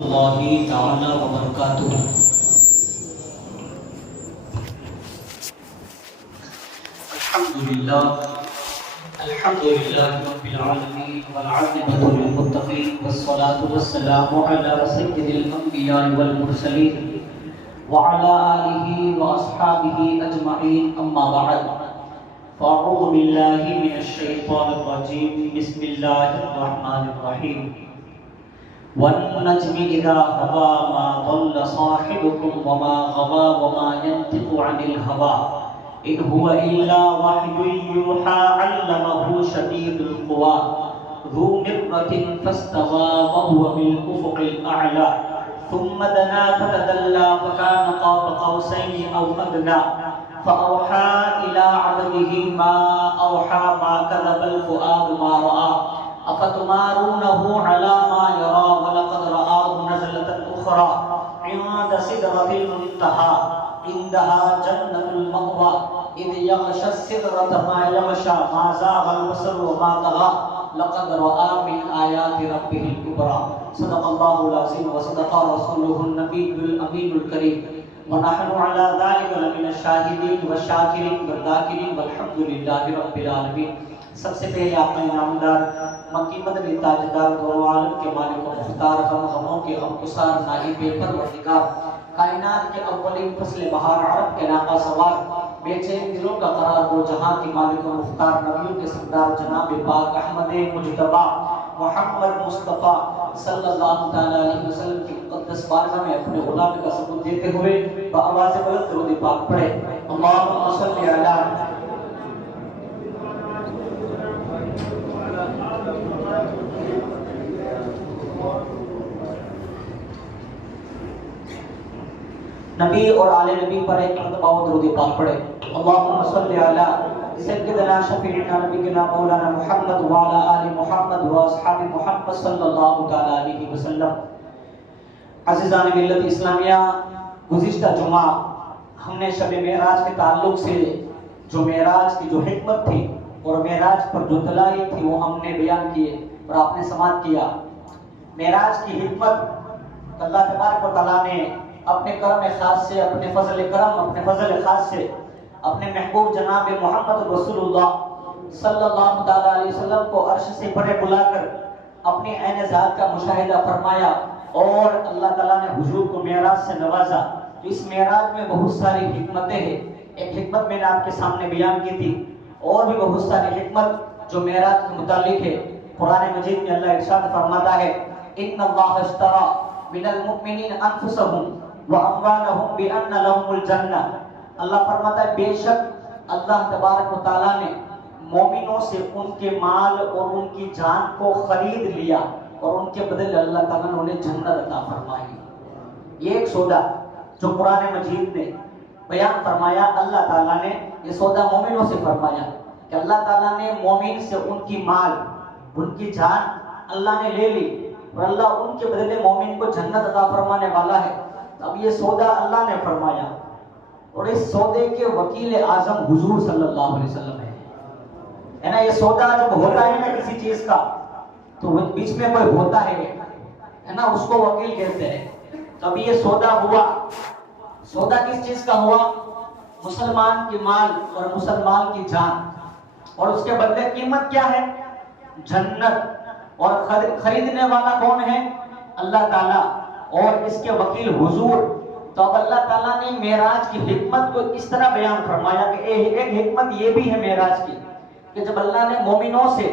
اللہ تعالی وبرکاتہ۔ الحمدللہ رب العالمین والعاقبۃ للمتقین والصلاة والسلام علی سید الانبیاء والمرسلین وعلی آلہ واصحابہ اجمعین، اما بعد فاعوذ باللہ من الشیطان الرجیم، بسم اللہ الرحمن الرحیم۔ وَالنَّجْمِ إِذَا هَوَىٰ مَا ضَلَّ صَاحِبُكُمْ وَمَا غَوَىٰ وَمَا يَنطِقُ عَنِ الْهَوَىٰ إِنْ هُوَ إِلَّا وَحْيٌ يُوحَىٰ عَلَّمَهُ شَدِيدُ الْقُوَىٰ ذُو مِرَّةٍ فَاسْتَوَىٰ وَهُوَ بِالْأُفُقِ الْأَعْلَىٰ ثُمَّ دَنَا فَتَدَلَّىٰ فَكَانَ قَابَ قَوْسَيْنِ أَوْ أَدْنَىٰ فَأَوْحَىٰ إِلَىٰ عَبْدِهِ مَا أَوْحَىٰ مَا كَذَبَ الْفُؤَادُ مَا رَأَىٰ أفتمارونه على ما يرى ولقد رآه نزلة أخرى عند سدرة المنتهى عندها جنة المأوى إذ يغشى السدرة ما يغشى ما زاغ البصر وما طغى لقد رأى من آيات ربه الكبرى صدق الله العظيم وصدق رسوله النبي الأمين الكريم ونحن على ذلك لمن الشاهدين والشاكرين والذاكرين والحمد لله رب العالمين۔ سب سے پہلے آپ کا انعامدار مکی مدنی تاجدار دو عالم کے مالک و مختار، غم غموں کے غمگسار نائب پروردگار، کائنات کے اولین فصل بہار، عرب کے ناقہ سوار، بے چین دلوں کا قرار دو جہاں کے مالک و مختار، نبیوں کے سردار جناب پاک احمد مجتبی محمد مصطفیٰ صلی اللہ تعالیٰ علیہ وسلم کی مقدس بارگاہ میں اپنے غلام کا ثبوت دیتے ہوئے بآواز بلند درود پاک پڑھے۔ اللہم صلی علی نبی اور آل نبی پر ایک مرتبہ درود پاک پڑھے۔ اللہم صلی علی سیدنا شفیعنا نبینا مولانا محمد وعلی آل محمد واصحاب محمد صلی اللہ تعالی علیہ وسلم۔ عزیزان ملت اسلامیہ، گزشتہ جمعہ ہم نے شب معراج کے تعلق سے جو معراج کی جو حکمت تھی اور معراج پر جو دلائل تھی وہ ہم نے بیان کیے اور آپ نے سماعت کیا۔ معراج کی حکمت اللہ تبارک و تعالیٰ نے اپنے کرم خاص سے، اپنے فضل کرم، اپنے فضل خاص سے اپنے محبوب جناب محمد رسول اللہ صلی اللہ تعالیٰ علیہ وسلم کو عرش سے پرے بلا کر اپنی عین ذات کا مشاہدہ فرمایا اور اللہ تعالیٰ نے حضور کو معراج سے نوازا۔ تو اس معراج میں بہت ساری حکمتیں ہیں۔ ایک حکمت میں نے آپ کے سامنے بیان کی تھی، اور بھی بہت ساری حکمت جو معراج کے متعلق ہے۔ قرآن مجید میں اللہ ارشاد فرماتا ہے ان اللہ اشترى من المؤمنین انفسهم وَأَمْوَالَهُمْ بِأَنَّ لَهُمُ الْجَنَّةِ، اللہ فرماتا ہے بے شک اللہ تبارک و تعالیٰ نے مومنوں سے ان کے مال اور ان کی جان کو خرید لیا اور ان کے بدلے اللہ تعالیٰ نے انہیں جنت عطا فرمائی۔ یہ ایک سودا جو قرآن مجید نے بیان فرمایا، اللہ تعالیٰ نے یہ سودا مومنوں سے فرمایا کہ اللہ تعالیٰ نے مومن سے ان کی مال، ان کی جان اللہ نے لے لی اور اللہ ان کے بدلے مومن کو جنت عطا فرمانے والا ہے۔ اب یہ سودا اللہ نے فرمایا اور اس سودے کے وکیل اعظم حضور صلی اللہ علیہ وسلم ہے نا۔ یہ سودا جب ہوتا ہے نا کسی چیز کا تو بیچ میں کوئی ہوتا ہے نا، اس کو وکیل کہتے ہیں۔ تو اب یہ سودا ہوا، سودا کس چیز کا ہوا؟ مسلمان کی مال اور مسلمان کی جان، اور اس کے بدلے قیمت کیا ہے؟ جنت۔ اور خریدنے والا کون ہے؟ اللہ تعالیٰ، اور اس کے وکیل حضور۔ تو اب اللہ تعالیٰ نے معراج کی حکمت کو اس طرح بیان فرمایا کہ ایک حکمت یہ بھی ہے معراج کی کہ جب اللہ نے مومنوں سے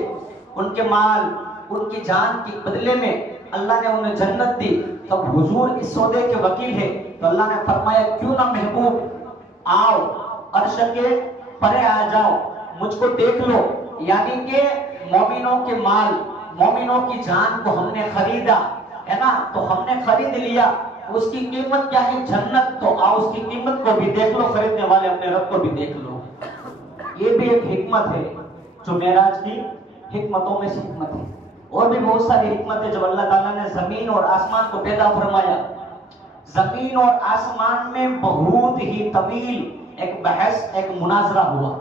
ان کے مال، ان کی جان کے بدلے میں اللہ نے انہیں جنت دی، تب حضور اس سودے کے وکیل ہے۔ تو اللہ نے فرمایا کیوں نہ محبوب آؤ، عرش کے پرے آ جاؤ، مجھ کو دیکھ لو۔ یعنی کہ مومنوں کے مال، مومنوں کی جان کو ہم نے خریدا ہے نا، تو ہم نے خرید لیا۔ اس کی قیمت کیا ہے؟ جنت۔ تو آؤ اس کی قیمت کو بھی دیکھ لو، خریدنے والے اپنے رب کو بھی دیکھ لو۔ یہ بھی ایک حکمت ہے جو معراج کی حکمتوں میں سے حکمت ہے۔ اور بھی بہت ساری حکمت ہے جب اللہ تعالیٰ نے زمین اور آسمان کو پیدا فرمایا۔ زمین اور آسمان میں بہت ہی طویل ایک بحث، ایک مناظرہ ہوا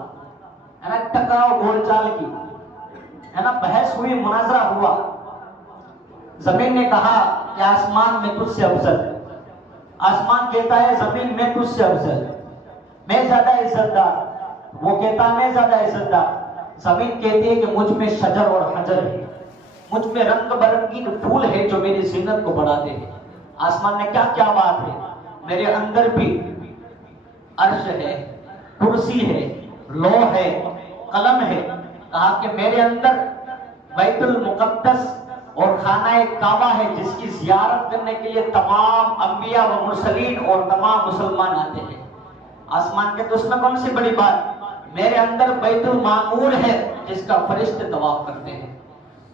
ہے نا، ٹکراؤ بول چال کی ہے نا، بحث ہوئی، مناظرہ ہوا۔ زمین نے کہا کہ آسمان میں تجھ سے افضل، آسمان کہتا ہے زمین میں تجھ سے افضل، میں زیادہ عزت دار، وہ کہتا ہے میں زیادہ عزت دار، زمین کہتی ہے کہ مجھ میں شجر اور حجر ہے، مجھ میں رنگ برنگی پھول ہے جو میری زینت کو بڑھاتے ہیں۔ آسمان نے کیا بات ہے، میرے اندر بھی عرش ہے، کرسی ہے، لوح ہے، قلم ہے، کہا کہ میرے اندر بیت المقدس اور خانہ کعبہ ہے جس کی زیارت کرنے کے لیے تمام انبیاء و مرسلین اور تمام مسلمان آتے ہیں۔ آسمان کے تو اس میں کون سی بڑی بات، میرے اندر بیت المعمور ہے جس کا فرشتے طواف کرتے ہیں۔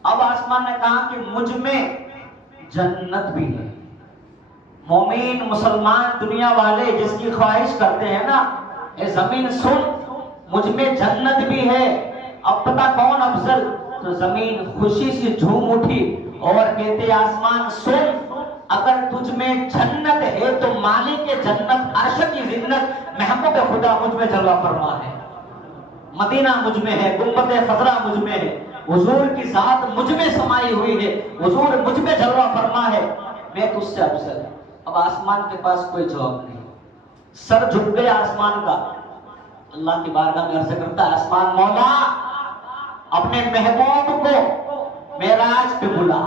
اب آسمان نے کہا کہ مجھ میں جنت بھی ہے، مومن مسلمان دنیا والے جس کی خواہش کرتے ہیں نا، اے زمین سن مجھ میں جنت بھی ہے۔ اب پتا کون افضل، تو زمین خوشی سے جھوم اٹھی اور کہتے آسمان سن، اگر تجھ میں جنت ہے تو مالک جنت عرش کی زنت محبوب خدا مجھ میں جلوہ فرما ہے، مدینہ مجھ میں ہے، گنبد خضرا مجھ میں ہے، حضور کی ذات مجھ میں سمائی ہوئی ہے، حضور مجھ میں جلوہ فرما ہے، میں تجھ سے افضل۔ اب آسمان کے پاس کوئی جواب نہیں، سر جھک گیا آسمان کا، اللہ کی بارگاہ میں عرض کرتا ہے آسمان مولا اپنے محبوب کو معراج پہ بلا،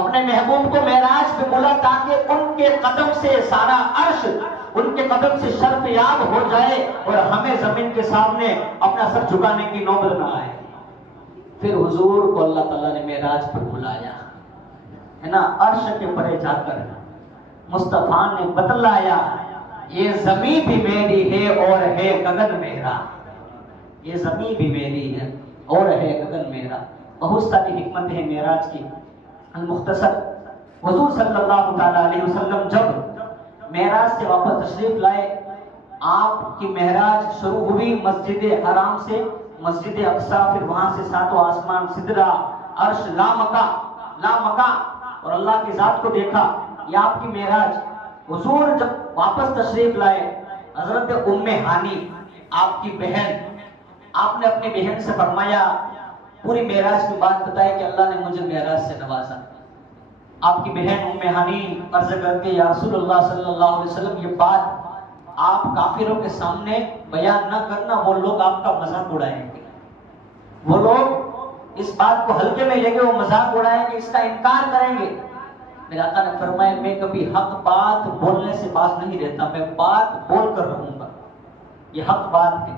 اپنے محبوب کو معراج پہ بلا تاکہ ان کے قدم سے سارا عرش، ان کے قدم سے شرف یاب ہو جائے اور ہمیں زمین کے سامنے اپنا سر جھکانے کی نوبت نہ آئے۔ پھر حضور کو اللہ تعالیٰ نے معراج پہ بلایا ہے نا، عرش کے پرے جا کر مصطفیٰ نے بتلایا یہ زمین بھی میری ہے اور ہے گگن میرا، یہ زمین بھی میری ہے اور ہے گگن میرا۔ بہت ساری حکمت ہے معراج کی۔ المختصر حضور صلی اللہ تعالیٰ علیہ وسلم جب معراج سے واپس تشریف لائے، آپ کی معراج شروع ہوئی مسجد حرام سے، مسجد اقصی، پھر وہاں سے ساتوں آسمان، سدرہ، عرش، لامکہ اور اللہ کی ذات کو دیکھا۔ یہ آپ کی معراج۔ حضور جب واپس تشریف لائے، حضرت ام ہانی آپ کی بہن، آپ نے اپنی بہن سے فرمایا، پوری معراج کی بات بتائی کہ اللہ نے مجھے معراج سے نوازا۔ آپ کی بہن ام ہانی عرض کرتے یا رسول اللہ صلی اللہ علیہ وسلم یہ بات آپ کافروں کے سامنے بیان نہ کرنا، وہ لوگ آپ کا مذاق اڑائیں گے، وہ لوگ اس بات کو ہلکے میں لے کے وہ مذاق اڑائیں گے، اس کا انکار کریں گے۔ میرے آقا نے فرمایا میں کبھی حق بات بولنے سے باز نہیں رہتا، میں بات بول کر رہوں گا، یہ حق بات ہے۔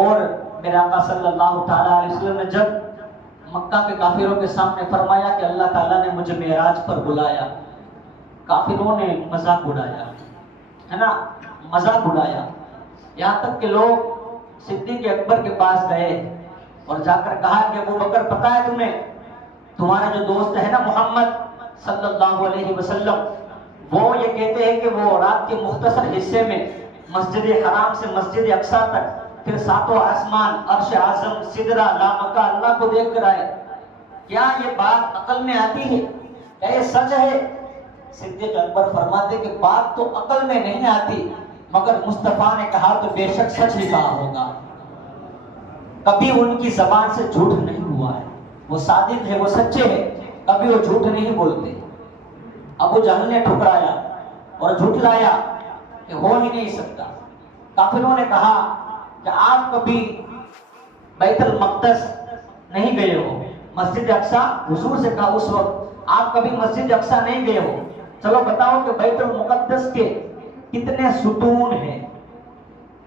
اور میرے آقا صلی اللہ تعالیٰ علیہ وسلم نے جب مکہ کے کافروں کے سامنے فرمایا کہ اللہ تعالیٰ نے مجھے معراج پر بلایا، کافروں نے مذاق اڑایا ہے نا، مذاق اڑایا، یہاں تک کہ لوگ صدیق اکبر کے پاس گئے اور جا کر کہا کہ ابو بکر پتہ ہے تمہیں، تمہارا جو دوست ہے نا محمد صلی اللہ علیہ وسلم، وہ یہ کہتے ہیں کہ وہ رات کے مختصر حصے میں مسجد حرام سے مسجد اقصی تک، پھر ساتوں آسمان، عرش اعظم، سدرہ، لامکہ اللہ کو دیکھ کر آئے، کیا یہ بات عقل میں آتی ہے؟ کیا یہ سچ ہے؟ صدیق اکبر فرماتے کہ بات تو عقل میں نہیں آتی، مگر مصطفیٰ نے کہا تو بے شک سچ ہی کہا ہوگا، کبھی ان کی زبان سے جھوٹ نہیں ہوا ہے، وہ صادق ہے، وہ سچے ہیں، کبھی وہ جھوٹ نہیں بولتے۔ ابو جہل نے ٹھکرایا اور جھٹلایا کہ ہو ہی نہیں سکتا۔ کافروں نے کہا کہ آپ کبھی بیت المقدس نہیں گئے ہو، مسجد اقصی، حضور سے کہا اس وقت آپ کبھی مسجد اقصی نہیں گئے ہو، چلو بتاؤ کہ بیت المقدس کے کتنے ستون ہیں؟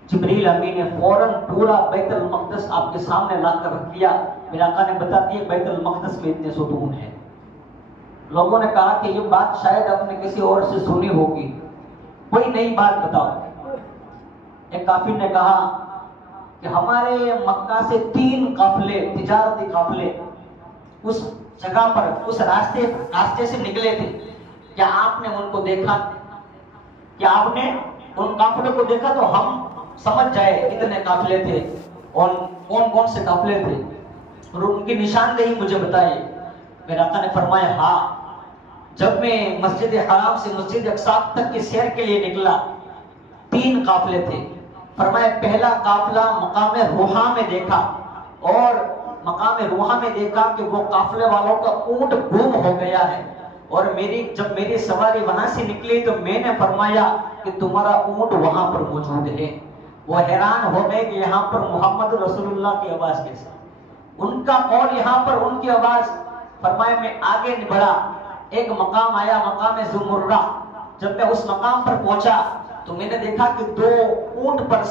جبریل امین نے فوراً پورا بیت المقدس آپ کے سامنے لا کر رکھ دیا۔ میرے آقا نے بتا دیا بیت المقدس میں اتنے ستون ہیں۔ لوگوں نے کہا کہ یہ بات شاید آپ نے کسی اور سے سنی ہوگی، کوئی نئی بات بتاؤ۔ ایک کافر نے کہا کہ ہمارے مکہ سے 3 قافلے، تجارتی قافلے اس جگہ پر، اس راستے سے نکلے تھے، کیا آپ نے ان کو دیکھا؟ کیا آپ نے ان قافلوں کو دیکھا تو ہم سمجھ جائے کتنے قافلے تھے اور کون کون سے قافلے تھے اور ان کی نشاندہی مجھے بتائے۔ میرے آقا نے فرمایا ہاں، جب میں مسجد حرام سے مسجد اقصی تک کی سیر کے لیے نکلا 3 قافلے تھے۔ فرمایا پہلا قافلہ مقام روحا میں دیکھا، اور مقام روحا میں دیکھا کہ وہ قافلے والوں کا اونٹ گم ہو گیا ہے، اور جب میری سواری وہاں سے نکلی تو میں نے فرمایا کہ تمہارا اونٹ وہاں پر موجود ہے۔ وہ حیران ہو گئے کہ یہاں پر محمد رسول اللہ کی آواز کیسے، ان کا قول یہاں پر ان کی آواز۔ فرمایا میں آگے بڑھا، ایک مقام آیا، مقام زمرہ۔ جب میں اس مقام پر پہنچا تو میں نے دیکھا کہ دو اونٹ پر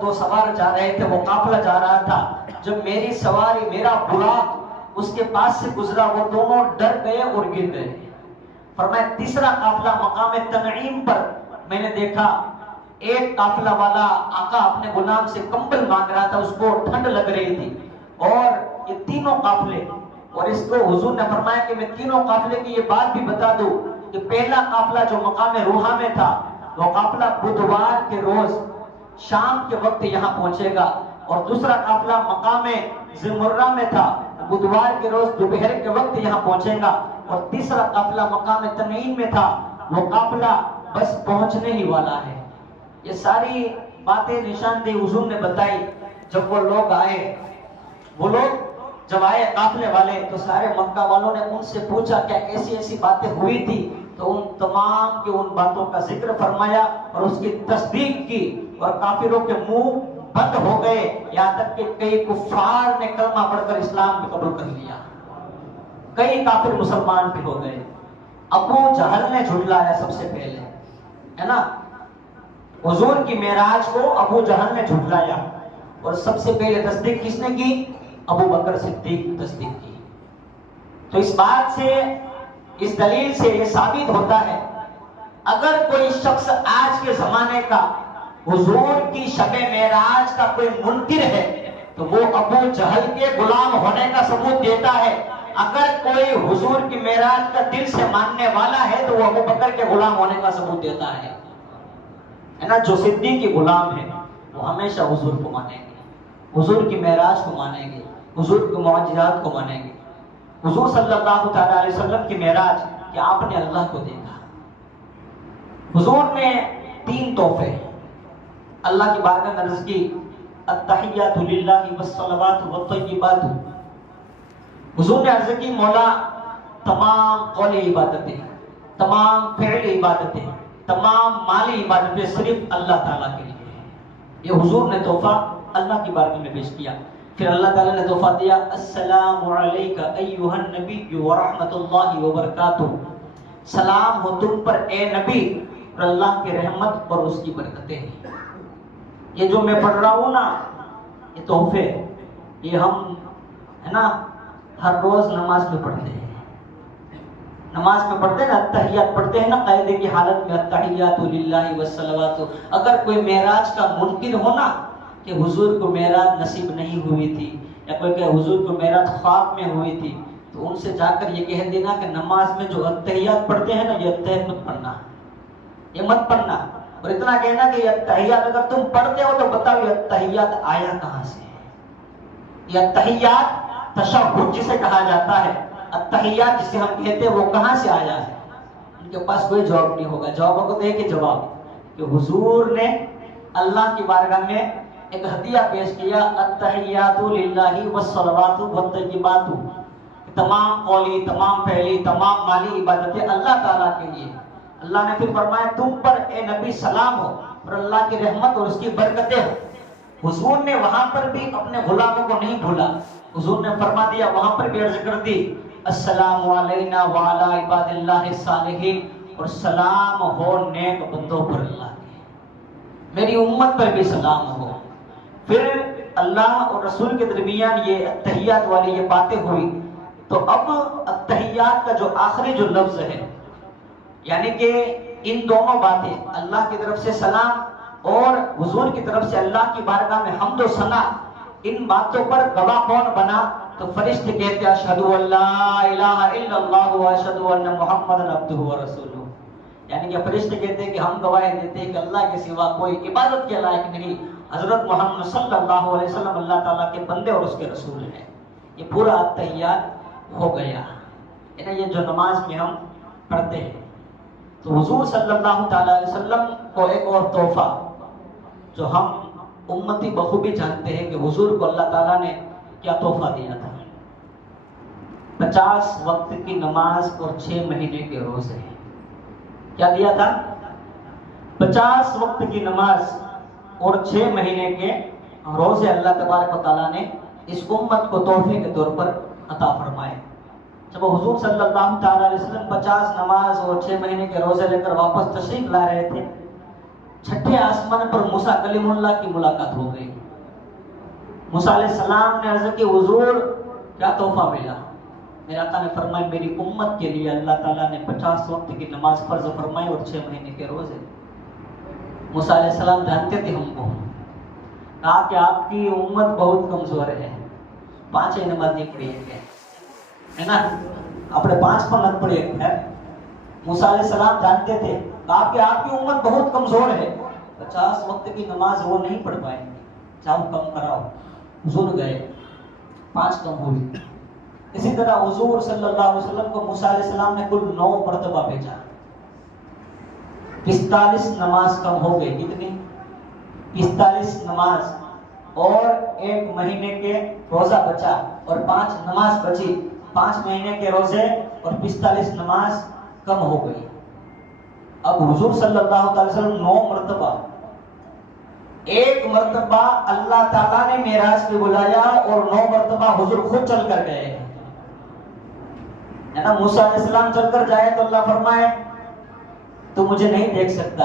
دو سوار جا رہے تھے، وہ قافلہ جا رہا تھا۔ جب میری سواری، میرا براق اس کے پاس سے گزرا، وہ دونوں ڈر گئے اور گر گئے۔ فرمایا تیسرا قافلہ مقام تنعیم پر میں نے دیکھا، ایک قافلہ والا آقا اپنے غلام سے کمبل مانگ رہا تھا، اس کو ٹھنڈ لگ رہی تھی، اور یہ تینوں قافلے، اور اس کو حضور نے فرمایا کہ میں تینوں قافلے کی یہ بات بھی بتا دوں کہ پہلا قافلہ جو مقام روحا میں تھا وہ قافلہ بدھوار کے روز شام کے وقت یہاں پہنچے گا، اور دوسرا قافلہ مقام زمرہ میں تھا، بدھوار کے روز دوپہر کے وقت یہاں پہنچے گا، اور تیسرا قافلہ مقام تنعیم میں تھا، وہ قافلہ بس پہنچنے ہی والا ہے۔ یہ ساری باتیں نشاندہی حضور نے بتائی۔ جب وہ لوگ آئے، وہ لوگ جب آئے قافلے والے، تو سارے مکہ والوں نے ان سے پوچھا کیا ایسی ایسی باتیں ہوئی تھی، تو ان تمام کی ان باتوں کا ذکر فرمایا اور اس کی تصدیق کی، اور کافروں کے منہ بند ہو گئے، یہاں تک کہ کئی کفار نے کلمہ پڑھ کر اسلام کو قبول کر لیا، کئی کافر مسلمان بھی ہو گئے۔ ابو جہل نے جھٹلایا سب سے پہلے، ہے نا، حضور کی معراج کو ابو جہل نے جھٹلایا، اور سب سے پہلے تصدیق کس نے کی؟ ابو بکر صدیق نے تصدیق کی۔ تو اس بات سے، اس دلیل سے یہ ثابت ہوتا ہے اگر کوئی شخص آج کے زمانے کا حضور کی شب معراج کا کوئی منکر ہے تو وہ ابو جہل کے غلام ہونے کا ثبوت دیتا ہے۔ اگر کوئی حضور کی معراج کا دل سے ماننے والا ہے تو وہ ابو بکر کے غلام ہونے کا ثبوت دیتا ہے نا۔ جو صدیق کے غلام ہیں وہ ہمیشہ حضور کو مانیں گے، حضور کی معراج کو مانیں گے، حضور کے معجزات کو مانیں گے۔ حضور صلی اللہ تعالیٰ علیہ وسلم کی معراج کہ آپ نے اللہ کو دیکھا۔ حضور نے 3 تحفے اللہ کی بارگاہ میں عرض کی، التحیات للہ والصلوات والطیبات۔ حضور نے عرض کی مولا تمام قولی عبادتیں، تمام فعلی عبادتیں، تمام مالی عبادتیں صرف اللہ تعالیٰ کے لیے ہیں۔ یہ حضور نے تحفہ اللہ کی بارگاہ میں پیش کیا۔ پھر اللہ تعالیٰ نے تحفہ دیا، السلام علیک ایھا النبی ورحمۃ اللہ وبرکاتہ۔ سلام ہو تم پر اے نبی، اور اللہ کی رحمت اور اس کی برکتیں ہیں۔ یہ جو میں پڑھ رہا ہوں نا، یہ تحفے، یہ ہم ہے نا ہر روز نماز میں پڑھتے ہیں، نماز میں پڑھتے ہیں نا، التحیات پڑھتے ہیں نا قاعدے کی حالت میں، التحیات للہ والصلوات۔ اگر کوئی معراج کا منکر ہونا کہ حضور کو معراج نصیب نہیں ہوئی تھی، یا کوئی کہ حضور کو معراج خواب میں ہوئی تھی، تو ان سے جا کر یہ کہہ دینا کہ نماز میں جو التحیات پڑھتے ہیں نا، یہ التحیات مت پڑھنا، یہ مت پڑھنا، اور اتنا کہنا کہ یہ التحیات اگر تم پڑھتے ہو تو بتاؤ یہ التحیات آیا کہاں سے ہے۔ یہ التحیات تشہد جسے کہا جاتا ہے، التحیات جسے ہم کہتے ہیں، وہ کہاں سے آیا ہے؟ ان کے پاس کوئی جواب نہیں ہوگا۔ جوابوں کو دے کے جواب کہ حضور نے اللہ کی بارگاہ میں ایک ہدیہ پیش کیا، التحیات للہ والصلوات والطیبات۔ تمام قولی، تمام فعلی، تمام مالی عبادتیں اللہ تعالیٰ کے لیے۔ اللہ نے پھر فرمایا تم پر اے نبی سلام ہو، اور اللہ کی رحمت اور اس کی برکتیں ہو۔ حضور نے وہاں پر بھی اپنے غلاموں کو نہیں بھولا، حضور نے فرما دیا، وہاں پر بھی عرض کر دی، السلام علینا وعلی عباد اللہ الصالحین، اور سلام ہو نیک بندوں پر اللہ کے، میری امت پر بھی سلام ہو۔ پھر اللہ اور رسول کے درمیان یہ التحیات والی یہ باتیں ہوئی، تو اب التحیات کا جو آخری جو لفظ ہے، یعنی کہ ان دونوں باتیں، اللہ کی طرف سے سلام اور حضور کی طرف سے اللہ کی بارگاہ میں حمد و ثنا، ان باتوں پر گواہ کون بنا؟ تو فرشتے کہتے ہیں اشہد ان لا الہ الا اللہ واشہد ان محمدا عبدہ ورسولہ، یعنی کہ فرشتے کہتے ہیں کہ ہم گواہی دیتے ہیں کہ اللہ کے سوا کوئی عبادت کے لائق نہیں، حضرت محمد صلی اللہ علیہ وسلم اللہ تعالیٰ کے بندے اور اس کے رسول ہیں۔ یہ پورا التحیات ہو گیا، یعنی یہ جو نماز میں ہم پڑھتے ہیں۔ تو حضور صلی اللہ تعالیٰ علیہ وسلم کو ایک اور تحفہ جو ہم امتی بخوبی جانتے ہیں کہ حضور کو اللہ تعالیٰ نے کیا تحفہ دیا تھا۔ 50 وقت کی نماز اور 6 مہینے کے روزے. کیا دیا تھا؟ 50 وقت کی نماز اور 6 مہینے کے روزے اللہ تبارک و تعالیٰ نے اس امت کو تحفے کے طور پر عطا فرمائے. جب حضور صلی اللہ تعالیٰ علیہ وسلم 50 نماز اور 6 مہینے کے روزے لے کر واپس تشریف لا رہے تھے، چھٹے آسمان پر موسیٰ کلیم اللہ کی ملاقات ہو گئی. موسیٰ علیہ السلام نے عرض کی حضور کیا تحفہ ملا؟ میرے آقا نے فرمایا میری امت کے لیے اللہ تعالیٰ نے 50 وقت کی نماز فرض فرمائی اور 6 مہینے کے روزے. موسیٰ علیہ السلام جانتے تھے ہم کو، کہا کہ آپ کی امت بہت کمزور ہے، 5 نماز نہیں پڑھی ہے نا، اپنے 5 پر نہ پڑھی ہے. موسیٰ علیہ السلام جانتے تھے، کہا کہ آپ کی امت بہت کمزور ہے، 50 وقت کی نماز وہ نہیں پڑھ پائیں گے، جاؤ کم کراؤ. حضور گئے، 5 کم ہوئی. اسی طرح حضور صلی اللہ علیہ وسلم کو موسیٰ علیہ السلام نے کل 9 مرتبہ بھیجا، 45 نماز کم ہو گئی. کتنی؟ 45 نماز اور 1 مہینے کے روزہ بچا اور 5 نماز بچی. 5 مہینے کے روزے اور 45 نماز کم ہو گئی. اب حضور صلی اللہ علیہ وسلم 9 مرتبہ، 1 مرتبہ اللہ تعالیٰ نے معراج پہ بلایا اور 9 مرتبہ حضور خود چل کر گئے. ہے نا، موسیٰ علیہ السلام چل کر جائے تو اللہ فرمائے تو مجھے نہیں دیکھ سکتا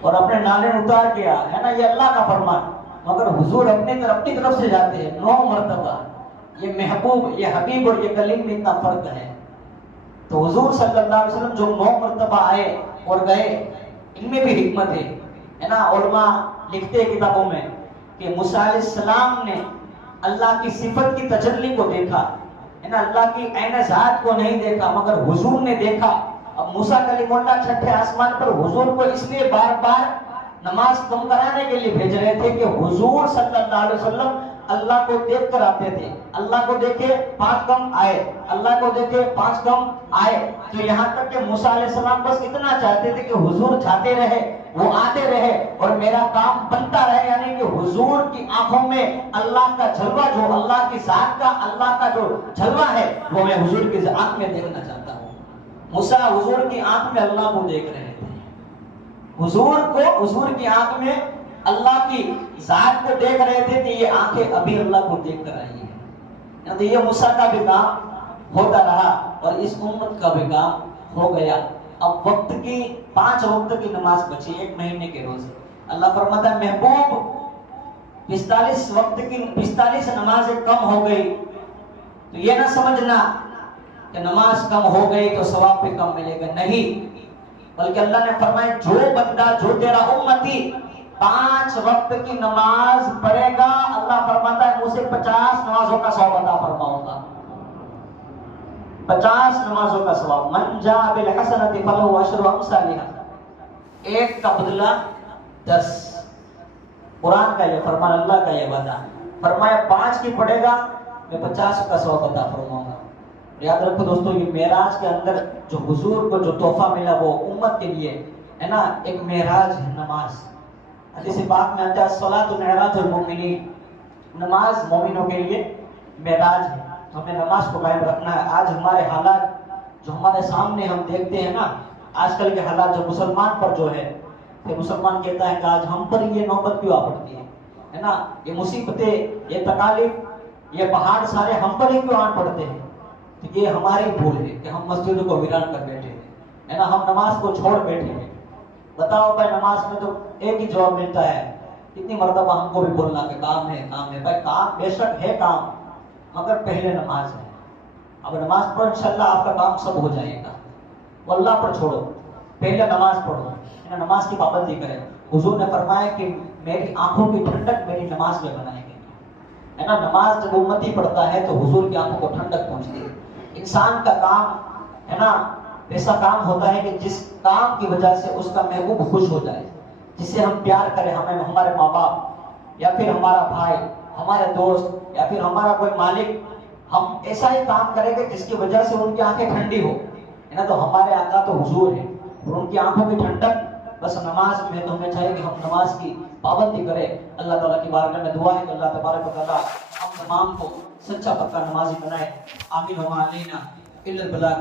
اور اپنے نالے اتار گیا، ہے نا، یہ اللہ کا فرمان. مگر حضور اپنی طرف سے جاتے ہیں 9 مرتبہ. یہ محبوب، یہ حبیب اور یہ کلیم میں اتنا فرق ہے. تو حضور صلی اللہ علیہ وسلم جو 9 مرتبہ آئے اور گئے، ان میں بھی حکمت ہے نا. علماء لکھتے ہیں کتابوں میں کہ موسیٰ علیہ السلام نے اللہ کی صفت کی تجلی کو دیکھا، ہے نا، اللہ کی عین ذات کو نہیں دیکھا مگر حضور نے دیکھا. اب موسیٰ کلیم اللہ چھٹے آسمان پر حضور کو اس لیے بار بار نماز کم کرانے کے لیے بھیج رہے تھے کہ حضور صلی اللہ علیہ وسلم اللہ کو دیکھ کر آتے تھے. اللہ کو دیکھے 5 کم آئے، اللہ کو دیکھے 5 کم آئے. تو یہاں تک کہ موسیٰ علیہ السلام بس اتنا چاہتے تھے کہ حضور جاتے رہے، وہ آتے رہے اور میرا کام بنتا رہے. یعنی کہ حضور کی آنکھوں میں اللہ کا جلوہ، جو اللہ کی ذات کا، اللہ کا جو جلوہ ہے، وہ میں حضور کی آنکھ میں دیکھنا چاہتا ہوں. موسیٰ حضور کی آنکھ میں اللہ کو دیکھ رہے تھے، حضور کی آنکھ میں اللہ کی ذات کو دیکھ رہے تھے کہ یہ آنکھیں ابھی اللہ کو دیکھ کر آئی ہیں. تو یہ موسیٰ کا بھی کام ہوتا رہا اور اس امت کا بھی کام ہو گیا. اب وقت کی 5 وقت کی نماز بچی، 1 مہینے کے روزے. اللہ فرماتا ہے محبوب 45 نمازیں کم ہو گئی تو یہ نہ سمجھنا کہ نماز کم ہو گئی تو ثواب بھی کم ملے گا، نہیں. بلکہ اللہ نے فرمایا جو بندہ، جو تیرا امتی 5 وقت کی نماز پڑھے گا، اللہ فرماتا ہے مجھے 50 نمازوں کا ثواب عطا فرماؤں گا. 50 نمازوں کا ثواب. من جاء بالحسنۃ فلہ عشر امثالها، 1 کا بدلہ 10. قرآن کا یہ فرمان، اللہ کا یہ وعدہ. فرمایا 5 کی پڑھے گا میں 50 کا ثواب عطا فرماؤں گا. یاد رکھو دوستو، یہ معراج کے اندر جو حضور کو جو تحفہ ملا وہ امت کے لیے ہے نا، ایک معراج ہے نماز. حدیث پاک میں آتا ہے الصلاۃ معراج المؤمنین، نماز مومنوں کے لیے معراج ہے. تو ہمیں نماز کو قائم رکھنا ہے. آج ہمارے حالات جو ہمارے سامنے ہم دیکھتے ہیں نا، آج کل کے حالات جو مسلمان پر جو ہے، کہ مسلمان کہتا ہے کہ آج ہم پر یہ نوبت کیوں آ پڑتی ہے نا، یہ مصیبتیں، یہ تکالیف، یہ پہاڑ سارے ہم پر ہی کیوں آن پڑتے ہیں. یہ ہماری بھول ہے کہ ہم مسجدوں کو ویران کر بیٹھے ہیں، ہے نا، ہم نماز کو چھوڑ بیٹھے ہیں. بتاؤ بھائی، نماز میں تو ایک ہی جواب ملتا ہے. اتنی مرتبہ ہم کو بھی بولنا کہ کام ہے کام ہے. بھائی کام بے شک ہے کام، مگر پہلے نماز ہے. اب نماز پڑھو انشاءاللہ آپ کا کام سب ہو جائے گا. وہ اللہ پر چھوڑو، پہلے نماز پڑھو، نماز کی پابندی کرے. حضور نے فرمایا کہ میری آنکھوں کی ٹھنڈک میری نماز میں بنائے گی، ہے نا. نماز جب امتی پڑھتا ہے تو حضور کی آنکھوں کو ٹھنڈک پہنچتی ہے. انسان کا کام ہے نا ایسا کام ہوتا ہے کہ جس کام کی وجہ سے اس کا محبوب خوش ہو جائے، جس سے ہم پیار کریں. ہمیں ہمارے ماں باپ یا پھر ہمارا بھائی، ہمارے دوست یا پھر ہمارا کوئی مالک، ہم ایسا ہی کام کریں گے جس کی وجہ سے ان کی آنکھیں ٹھنڈی ہو، ہے نا. تو ہمارے آقا تو حضور ہے اور ان کی آنکھوں کی ٹھنڈک بس نماز میں. تو ہمیں چاہیے کہ ہم نماز کی پابندی کریں. اللہ تعالیٰ کی بارگاہ میں دعا ہے کہ اللہ تبارک و تعالیٰ ہم تمام کو سچا پکا نمازی بنائے. آمین و علینا. الا البلاغ